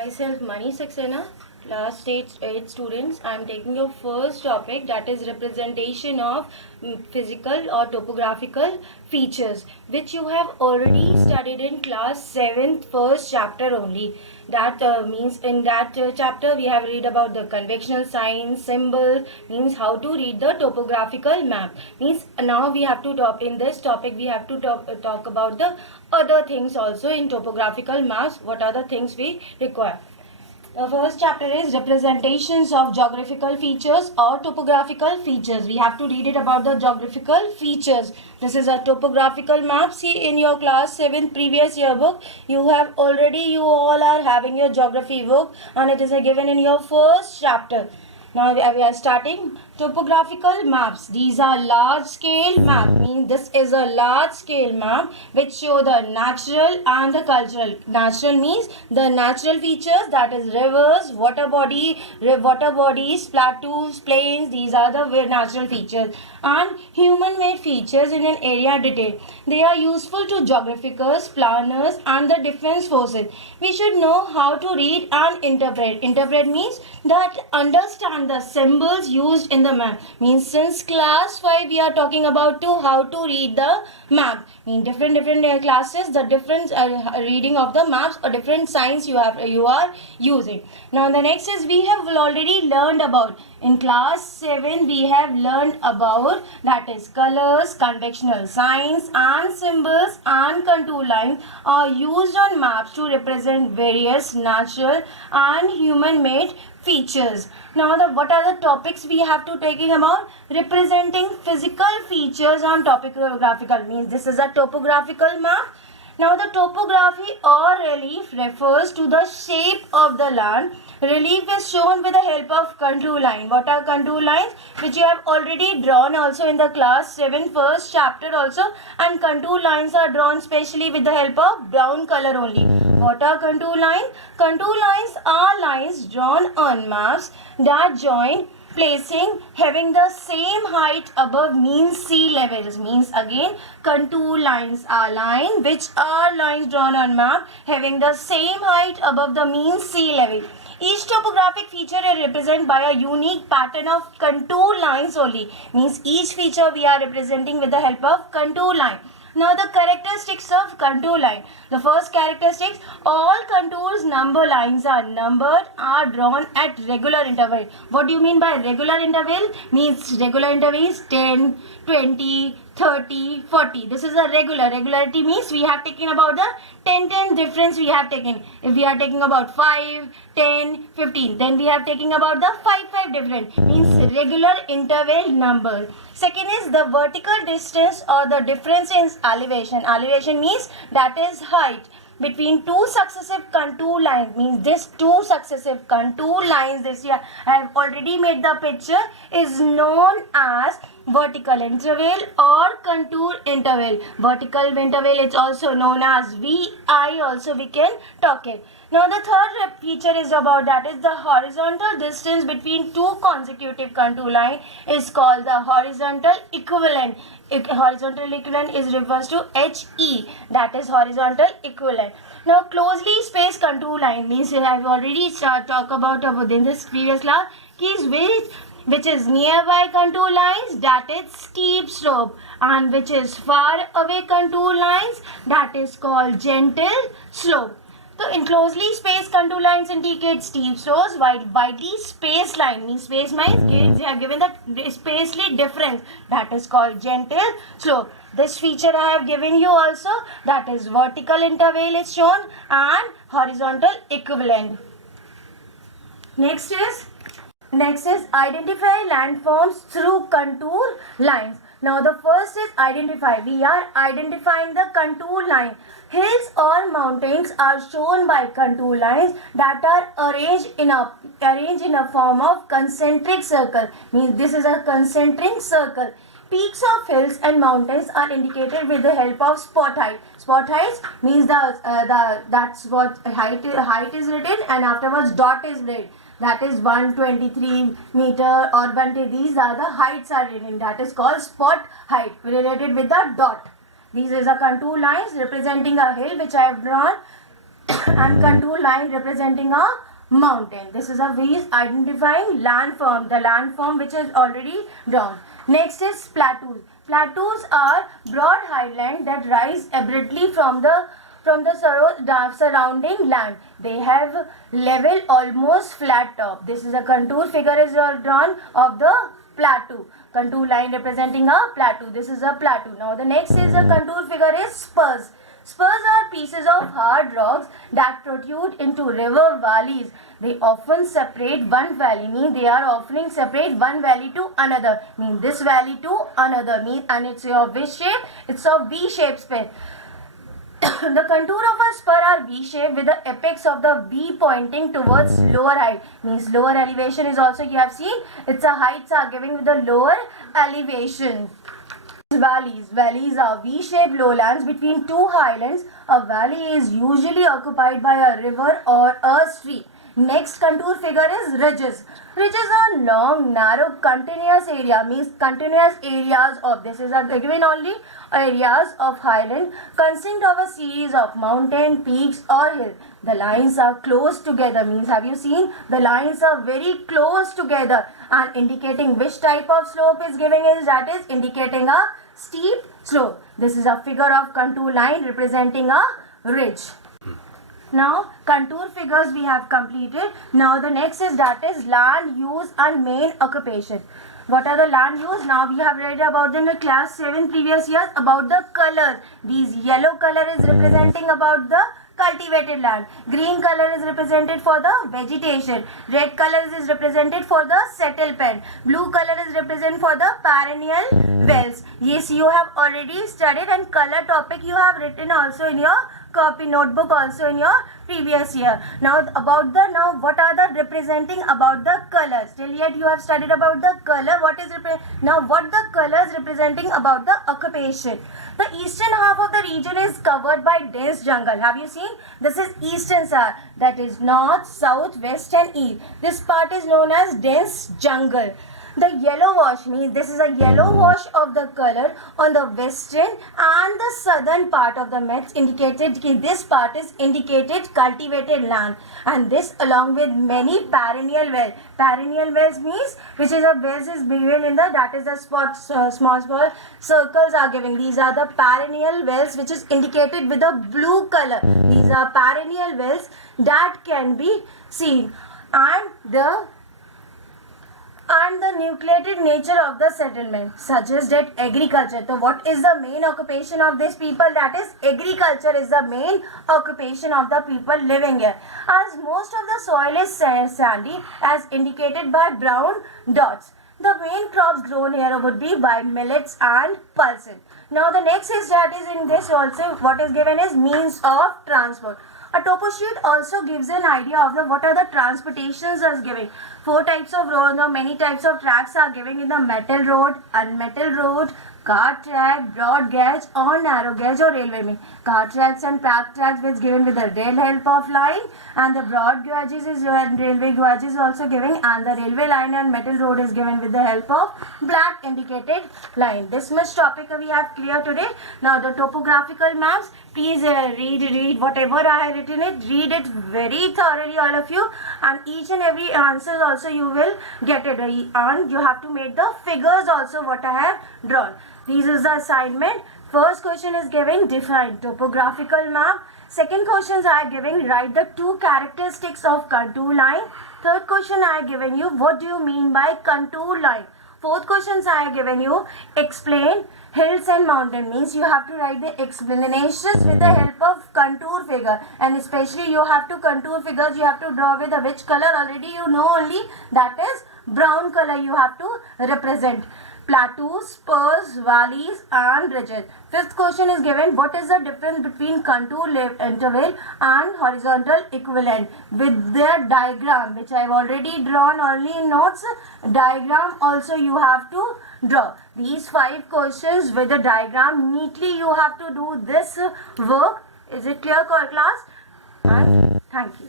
Myself Mani Saxena, class 8 students. I am taking your first topic, that is representation of physical or topographical features, which you have already studied in class 7th first chapter only. That means in that chapter we have read about the conventional signs, symbol, means how to read the topographical map. Means now we have to talk in this topic, we have to talk about the other things also in topographical maps. What are the things we require? The first chapter is representations of geographical features or topographical features. We have to read it about the geographical features. This is a topographical map. See, in your class 7 previous year book, you all are having your geography book, and it is given in your first chapter. Now we are starting topographical maps. These are large scale map. Means this is a large scale map which show the natural and the cultural. Natural means the natural features, that is rivers, water bodies, plateaus, plains. These are the natural features, and human made features in an area detail. They are useful to geographers, planners and the defense forces. We should know how to read and interpret. Interpret means that understand the symbols used in the map. Means since class 5 we are talking about how to read the map. In different classes, the different reading of the maps or different signs you are using. Now the next is we have already learned about. In class 7 we have learned about, that is colors, conventional signs and symbols and contour lines are used on maps to represent various natural and human made features. Now what are the topics we have to taking about? Representing physical features on topographical, means this is a topographical map. Now the topography or relief refers to the shape of the land. Relief is shown with the help of contour line. What are contour lines? Which you have already drawn also in the class 7 first chapter also, and contour lines are drawn specially with the help of brown color only. What are contour lines? Contour lines are lines drawn on maps that join placing having the same height above mean sea levels. Means again, contour lines are lines which are lines drawn on map having the same height above the mean sea level. Each topographic feature is represented by a unique pattern of contour lines only. Means each feature we are representing with the help of contour line. Now the characteristics of contour line. The first characteristics, all contours number lines are numbered, are drawn at regular interval. What do you mean by regular interval? Means regular interval is 10, 20, 30, 40. This is a regular. Regularity means we have taken about the 10 difference we have taken. If we are taking about 5, 10, 15, then we have taken about the 5 different. Means regular interval number. Second is the vertical distance or the difference in elevation. Elevation means that is height between two successive contour lines. Means this two successive contour lines, this here I have already made the picture, is known as vertical interval or contour interval. Vertical interval is also known as VI, also we can talk it. Now the third feature is about, that is the horizontal distance between two consecutive contour lines is called the horizontal equivalent. Horizontal equivalent is refers to HE, that is horizontal equivalent. Now closely spaced contour line means I have already talked about in this previous class, which is nearby contour lines, that is steep slope, and which is far away contour lines, that is called gentle slope. So in closely spaced contour lines indicate steep slopes, while widely spaced line means space means they are given the spacely difference, that is called gentle slope. This feature I have given you also, that is vertical interval is shown and horizontal equivalent. Next is identify landforms through contour lines. Now the first is identify. We are identifying the contour line. Hills or mountains are shown by contour lines that are arranged in a form of concentric circle. Means this is a concentric circle. Peaks of hills and mountains are indicated with the help of spot height. Spot height means that's what height is written, and afterwards dot is written. That is 123 meter or 120. These are the heights are written. That is called spot height related with the dot. This is a contour lines representing a hill which I have drawn and contour line representing a mountain. This is a way of identifying landform, the landform which is already drawn. Next is plateaus. Plateaus are broad highlands that rise abruptly from the surrounding land. They have level, almost flat top. This is a contour figure is drawn of the plateau. Contour line representing a plateau. This is a plateau. Now the next is a contour figure is spurs. Spurs are pieces of hard rocks that protrude into river valleys. They often separate one valley, mean they are offering separate one valley to another, mean this valley to another, mean, and it's of which shape? It's of V-shaped spur. The contour of a spur are V-shaped with the apex of the V pointing towards lower height. Means lower elevation is also, you have seen, its heights are giving with the lower elevation. Valleys are V-shaped lowlands between two highlands. A valley is usually occupied by a river or a stream. Next contour figure is ridges. Ridges are long, narrow, continuous area, means continuous areas of, this is a given only areas of highland consisting of a series of mountain, peaks or hills. The lines are close together, means have you seen? The lines are very close together and indicating which type of slope is giving is, that is indicating a steep slope. This is a figure of contour line representing a ridge. Now contour figures we have completed. Now the next is, that is land use and main occupation. What are the land use? Now we have read about in the class 7 previous years about the color. These yellow color is representing about the cultivated land. Green color is represented for the vegetation. Red color is represented for the settlement. Blue color is represented for the perennial wells. Yes, you have already studied, and color topic you have written also in your copy notebook also in your previous year. Now about the, now what are the representing about the colors? Till yet you have studied about the color. What is now what the colors representing about the occupation? The eastern half of the region is covered by dense jungle. Have you seen? This is eastern side, that is north, south, west and east. This part is known as dense jungle. The yellow wash means this is a yellow wash of the color on the western and the southern part of the maps indicated this part is indicated cultivated land, and this along with many perennial wells. Perennial wells means which is a wells is given in the, that is the spots, small circles are giving. These are the perennial wells which is indicated with a blue color. These are perennial wells that can be seen, and the nucleated nature of the settlement suggests that agriculture. So what is the main occupation of these people? That is agriculture is the main occupation of the people living here. As most of the soil is sandy as indicated by brown dots. The main crops grown here would be by millets and pulses. Now the next is, that is in this also what is given is means of transport. A topo sheet also gives an idea of the what are the transportations as giving. 4 types of roads or many types of tracks are giving in the metal road, unmetal road, car track, broad gauge or narrow gauge or railway mean. Car tracks and pack tracks is given with the rail help of line, and the broad gauges is railway gauges also giving, and the railway line and metal road is given with the help of black indicated line. This much topic we have clear today. Now the topographical maps, please read whatever I have written it, read it very thoroughly all of you, and each and every answer also you will get it, and you have to make the figures also what I have drawn. This is the assignment. First question is giving define topographical map. Second questions I are giving write the 2 characteristics of contour line. Third question I are giving you what do you mean by contour line. Fourth questions I have given you explain hills and mountain, means you have to write the explanations with the help of contour figure, and especially you have to contour figures you have to draw with the which color already you know only, that is brown color you have to represent. Plateaus, spurs, valleys and ridges. Fifth question is given what is the difference between contour interval and horizontal equivalent with their diagram, which I have already drawn only in notes. Diagram also you have to draw. These 5 questions with the diagram neatly you have to do this work. Is it clear class? And thank you.